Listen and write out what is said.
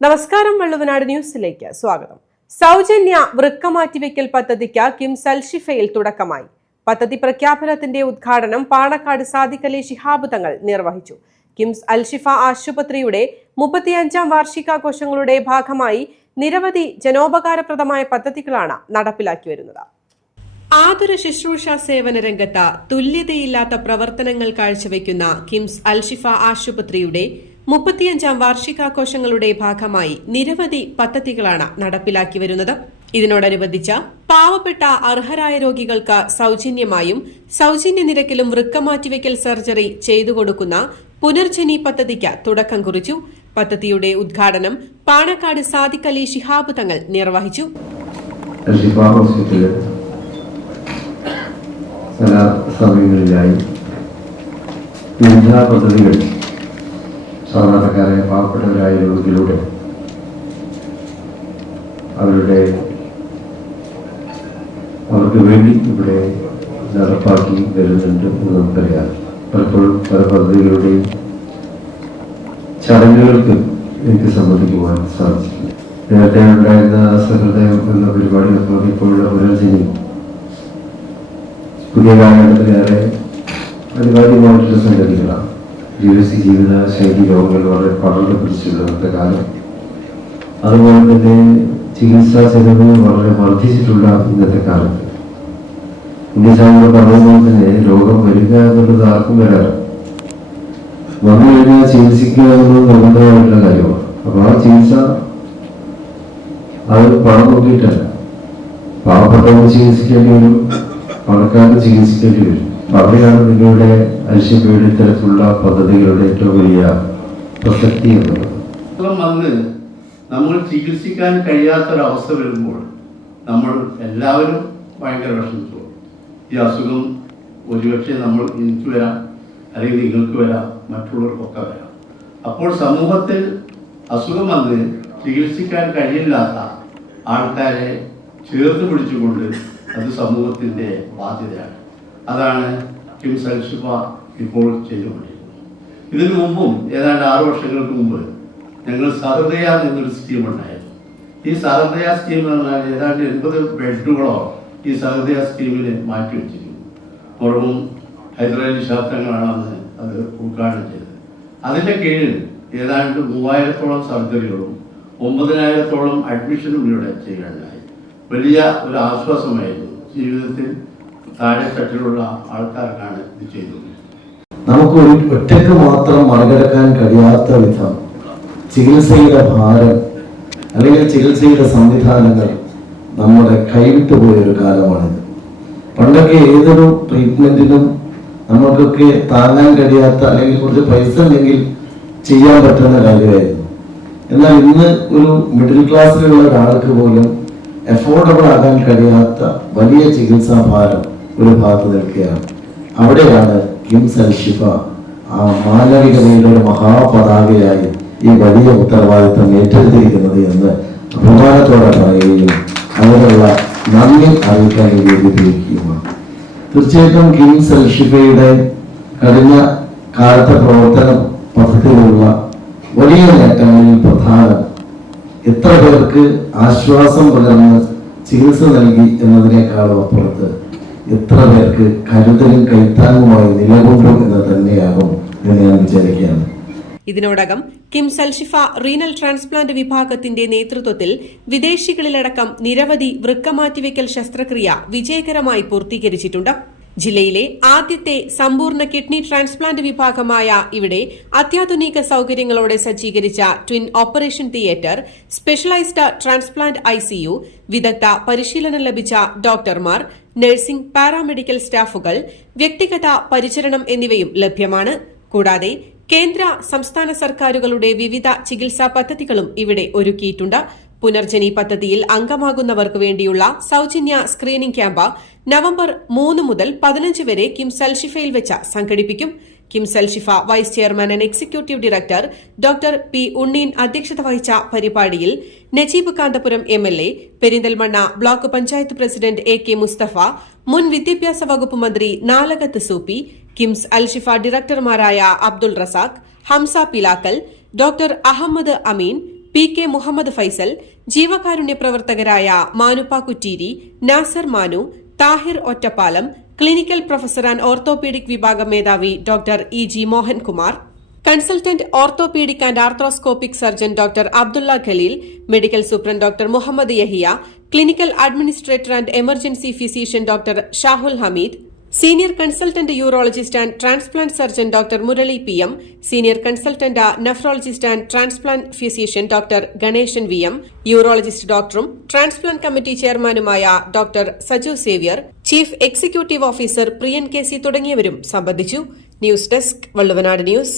നമസ്കാരം, വള്ളുവനാട് ന്യൂസിലേക്ക് സ്വാഗതം. സൗജന്യ വൃക്ക മാറ്റിവെക്കൽ പദ്ധതിക്ക് കിംസ് അൽഷിഫയിൽ തുടക്കമായി. പദ്ധതി പ്രഖ്യാപനത്തിന്റെ ഉദ്ഘാടനം പാണക്കാട് സാദിഖ് അലി ശിഹാബ് തങ്ങൾ നിർവഹിച്ചു. കിംസ് അൽഷിഫ ആശുപത്രിയുടെ 35ാം വാർഷികാഘോഷങ്ങളുടെ ഭാഗമായി നിരവധി ജനോപകാരപ്രദമായ പദ്ധതികളാണ് നടപ്പിലാക്കി വരുന്നത്. ആതുര ശുശ്രൂഷ സേവന രംഗത്ത് തുല്യതയില്ലാത്ത പ്രവർത്തനങ്ങൾ കാഴ്ചവെക്കുന്ന കിംസ് അൽഷിഫ ആശുപത്രിയുടെ 35ാം വാർഷികാഘോഷങ്ങളുടെ ഭാഗമായി നിരവധി പദ്ധതികളാണ് നടപ്പിലാക്കി വരുന്നത്. ഇതിനോടനുബന്ധിച്ച് പാവപ്പെട്ട അർഹരായ രോഗികൾക്ക് സൌജന്യമായും സൌജന്യ നിരക്കിലും വൃക്ക മാറ്റിവെക്കൽ സർജറി ചെയ്തു കൊടുക്കുന്ന പുനർജനി പദ്ധതിക്ക് തുടക്കം കുറിച്ചു. പദ്ധതിയുടെ ഉദ്ഘാടനം പാണക്കാട് സാദിഖ് അലി ശിഹാബ് തങ്ങൾ നിർവഹിച്ചു. സാധാരണക്കാരായ പാവപ്പെട്ടവരായ രോഗികളുടെ അവർക്ക് വേണ്ടി ഇവിടെ നടപ്പാക്കി വരുന്നുണ്ട് എന്ന് നമുക്കറിയാം. പലപ്പോഴും പല പദ്ധതികളുടെയും ചടങ്ങുകൾക്ക് എനിക്ക് സംബന്ധിക്കുവാൻ സാധിച്ചിട്ടുണ്ട്. നേരത്തെ ഉണ്ടായിരുന്ന സഹൃദയം എന്ന പരിപാടി ഇപ്പോഴുള്ള പുനർജനി പുതിയ കാലഘട്ടത്തിലേറെ അനിവാര്യമായിട്ടുള്ള സംഗതികളാണ്. ജീവിത ശൈലി രോഗങ്ങൾ വളരെ പടർന്നു പിടിച്ചിട്ടുള്ള ഇന്നത്തെ കാലം, അതുപോലെ തന്നെ ചികിത്സാ ചെലവുകൾ വളരെ വർദ്ധിച്ചിട്ടുള്ള ഇന്നത്തെ കാലത്ത് ഉണ്ണിസാഹിബ് പറയുമ്പോൾ തന്നെ രോഗം വരിക എന്നുള്ളത് ആർക്കും വരാറ്, വന്നു കഴിഞ്ഞാൽ ചികിത്സിക്കുക എന്നുള്ളത് നിർബന്ധമായിട്ടുള്ള കാര്യമാണ്. അപ്പൊ ആ ചികിത്സ അത് പണം നോക്കിയിട്ടല്ല, പാവപ്പെട്ടവർ ചികിത്സിക്കേണ്ടി വരും, പണക്കാർക്ക് ചികിത്സിക്കേണ്ടി വരും. അവിടെയാണ് നിങ്ങളുടെ അൽഷിഫയുടെ ഇത്തരത്തിലുള്ള പദ്ധതികളുടെ ഏറ്റവും വലിയ പ്രസക്തി എന്നുള്ളത്. വന്ന് നമ്മൾ ചികിത്സിക്കാൻ കഴിയാത്തൊരവസ്ഥ വരുമ്പോൾ നമ്മൾ എല്ലാവരും ഭയങ്കര വിഷമിച്ചു. ഈ അസുഖം ഒരുപക്ഷെ എനിക്ക് വരാം, അല്ലെങ്കിൽ നിങ്ങൾക്ക് വരാം, മറ്റുള്ളവർക്കൊക്കെ വരാം. അപ്പോൾ സമൂഹത്തിൽ അസുഖം വന്ന് ചികിത്സിക്കാൻ കഴിയില്ലാത്ത ആൾക്കാരെ ചേർത്ത് പിടിച്ചുകൊണ്ട് അത് സമൂഹത്തിൻ്റെ ബാധ്യതയാണ്. അതാണ് കിംസ് അൽഷിഫ ഇപ്പോൾ ചെയ്തുകൊണ്ടിരിക്കുന്നത്. ഇതിനു മുമ്പും ഏതാണ്ട് 6 വർഷങ്ങൾക്ക് മുമ്പ് ഞങ്ങൾ സഹൃദയ എന്നൊരു സ്കീം ഉണ്ടായിരുന്നു. ഈ സഹൃദയ സ്കീം എന്ന് പറഞ്ഞാൽ ഏതാണ്ട് 80 ബെഡുകളോ ഈ സഹൃദയ സ്കീമിൽ മാറ്റിവെച്ചിരിക്കുന്നു. പുറവും ഹൈദരാലി ശാസ്ത്രങ്ങളാണ് അന്ന് അത് ഉദ്ഘാടനം ചെയ്തത്. അതിൻ്റെ കീഴിൽ ഏതാണ്ട് 3000-ഓളം സർജറികളും 9000-ഓളം അഡ്മിഷനും ഇവിടെ ചെയ്യാനായി. വലിയ ഒരു ആശ്വാസമായിരുന്നു. ജീവിതത്തിൽ താഴെത്തട്ടിലുള്ള ആൾക്കാർക്കാണ് ഇത് ചെയ്തത്. നമുക്ക് ഒറ്റയ്ക്ക് മാത്രം മറികടക്കാൻ കഴിയാത്ത വിധം ചികിത്സയുടെ ഭാരം അല്ലെങ്കിൽ ചികിത്സയുടെ സംവിധാനങ്ങൾ നമ്മുടെ കൈവിട്ടുപോയൊരു കാലമാണിത്. പണ്ടൊക്കെ ഏതൊരു ട്രീറ്റ്മെന്റിനും നമുക്കൊക്കെ താങ്ങാൻ കഴിയാത്ത അല്ലെങ്കിൽ കുറച്ച് പൈസ ഉണ്ടെങ്കിൽ ചെയ്യാൻ പറ്റുന്ന കാര്യമായിരുന്നു. എന്നാൽ ഇന്ന് ഒരു മിഡിൽ ക്ലാസ്സിലുള്ള ഒരാൾക്ക് പോലും അഫോർഡബിൾ ആകാൻ കഴിയാത്ത വലിയ ചികിത്സാ ഭാരം ഒരു ഭാഗത്ത് നിൽക്കുകയാണ്. അവിടെയാണ് കിംസ് അൽഷിഫ ആ മാനവികതയുടെ ഒരു മഹാപതാകയായി ഈ വലിയ ഉത്തരവാദിത്തം ഏറ്റെടുത്തിരിക്കുന്നത് എന്ന് അഭിമാനത്തോടെ പറയുകയും അതിനുള്ള നന്ദി അറിയിക്കാൻ വേണ്ടി ഉപയോഗിക്കുകയുമാണ്. തീർച്ചയായിട്ടും കിംസ് അൽഷിഫയുടെ കഴിഞ്ഞ കാലത്തെ പ്രവർത്തന പദ്ധതിയിലുള്ള വലിയ നേട്ടങ്ങളിൽ പ്രധാനം എത്ര പേർക്ക് ആശ്വാസം പകർന്ന് ചികിത്സ നൽകി എന്നതിനേക്കാളും അപ്പുറത്ത് എത്ര പേർക്ക് കരുതലും കൈത്താങ്ങുമായി നിലകൊണ്ടു എന്ന് തന്നെയാകും എന്ന് ഞാൻ വിചാരിക്കുകയാണ്. ഇതിനോടകം കിംസ് അൽഷിഫ റീനൽ ട്രാൻസ്പ്ലാന്റ് വിഭാഗത്തിന്റെ നേതൃത്വത്തിൽ വിദേശികളിലടക്കം നിരവധി വൃക്ക മാറ്റിവെക്കൽ ശസ്ത്രക്രിയ വിജയകരമായി പൂർത്തീകരിച്ചിട്ടുണ്ട്. ജില്ലയിലെ ആദ്യത്തെ സമ്പൂർണ്ണ കിഡ്നി ട്രാൻസ്പ്ലാന്റ് വിഭാഗമായ ഇവിടെ അത്യാധുനിക സൌകര്യങ്ങളോടെ സജ്ജീകരിച്ച twin operation theatre, specialised transplant ICU, വിദഗ്ധ പരിശീലനം ലഭിച്ച ഡോക്ടർമാർ, നഴ്സിംഗ്, പാരാമെഡിക്കൽ സ്റ്റാഫുകൾ, വ്യക്തിഗത പരിചരണം എന്നിവയും ലഭ്യമാണ്. കൂടാതെ കേന്ദ്ര സംസ്ഥാന സർക്കാരുകളുടെ വിവിധ ചികിത്സാ പദ്ധതികളും ഇവിടെ ഒരുക്കിയിട്ടുണ്ട്. പുനർജനി പദ്ധതിയിൽ അംഗമാകുന്നവർക്ക് വേണ്ടിയുള്ള സൌജന്യ സ്ക്രീനിംഗ് ക്യാമ്പ് നവംബർ 3 മുതൽ 15 വരെ കിംസ് അൽഷിഫയിൽ വെച്ച് സംഘടിപ്പിക്കും. KIMS Alshifa vice chairman and executive director doctor P Unneen അധ്യക്ഷത വഹിച്ച പരിപാടിയിൽ Najeeb Kanthapuram MLA, Perinthalmanna block panchayat president AK Musthafa, മുൻ വിദ്യാഭ്യാസ വകുപ്പ് മന്ത്രി നാലകത്ത് സൂപ്പി, കിംസ് അൽഷിഫ ഡയറക്ടർമാരായ അബ്ദുൾ റസാഖ്, ഹംസ പിലാക്കൽ, ഡോക്ടർ അഹമ്മദ് അമീൻ, PK മുഹമ്മദ് ഫൈസൽ, ജീവകാരുണ്യ പ്രവർത്തകരായ Manuppa Kutteeri, Nasar Manu, Thahir Ottapalam, clinical professor and orthopaedic വിഭാഗം മേധാവി doctor EG Mohankumar, consultant orthopaedic and arthroscopic surgeon doctor Abdulla Khaleel, medical superintendent doctor Muhammad Yahiya, clinical administrator and emergency physician doctor Shahul Hameed, senior consultant urologist and transplant surgeon doctor Murali PM, senior consultant nephrologist and transplant physician doctor Ganesan VM, urologist ഡോക്ടറും transplant committee ചെയർമാനുമായ doctor Saju Xavier, chief executive officer Priyan KC തുടങ്ങിയവരും സംബന്ധിച്ചു. News desk Valluvanad news.